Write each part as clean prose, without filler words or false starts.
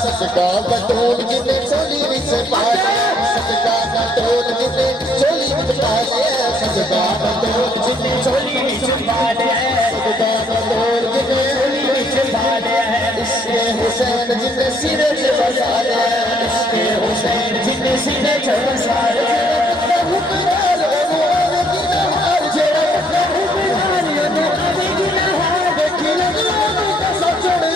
सदका कटोर जिने चोली विच पाले सदका कटोर जिने चोली विच पाले सदका कटोर जिने चोली विच पाले सदका कटोर जिने चोली विच पाले इश्क़े हुसैन जिने सिरे ते बसाले इश्क़े हुसैन जिने सिरे ते बसाले हुक्मरान ओन की नहार जेड़ा हुक्मरान ओन की नहार देखी लगो तो सचड़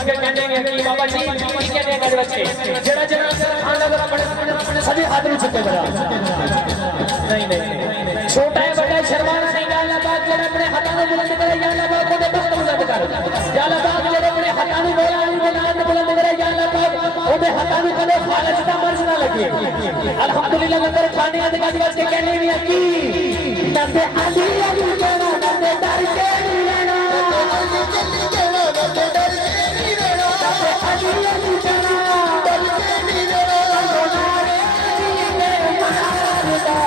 बाबा जी सभी आदमी चुके नहीं नहीं छोटा है बड़ा शर्माना नहीं गाला बात जरा अपने हाथों में बुलंद करे गाला बात को बख्त बुलंद कर गाला बात जरा अपने हाथों में बोला नहीं नाम बुलंद करे गाला बात वो बे हाथों में कदे फालज का मर्ज ना लगे अल्हम्दुलिल्लाह नगर खाने आदि का के कहने में की नबे अली अली कहना नबे डर के नहीं रहना नबे डर के नहीं रहना नबे अली अली कहना डर के नहीं रहना हमारे अली ने मारदा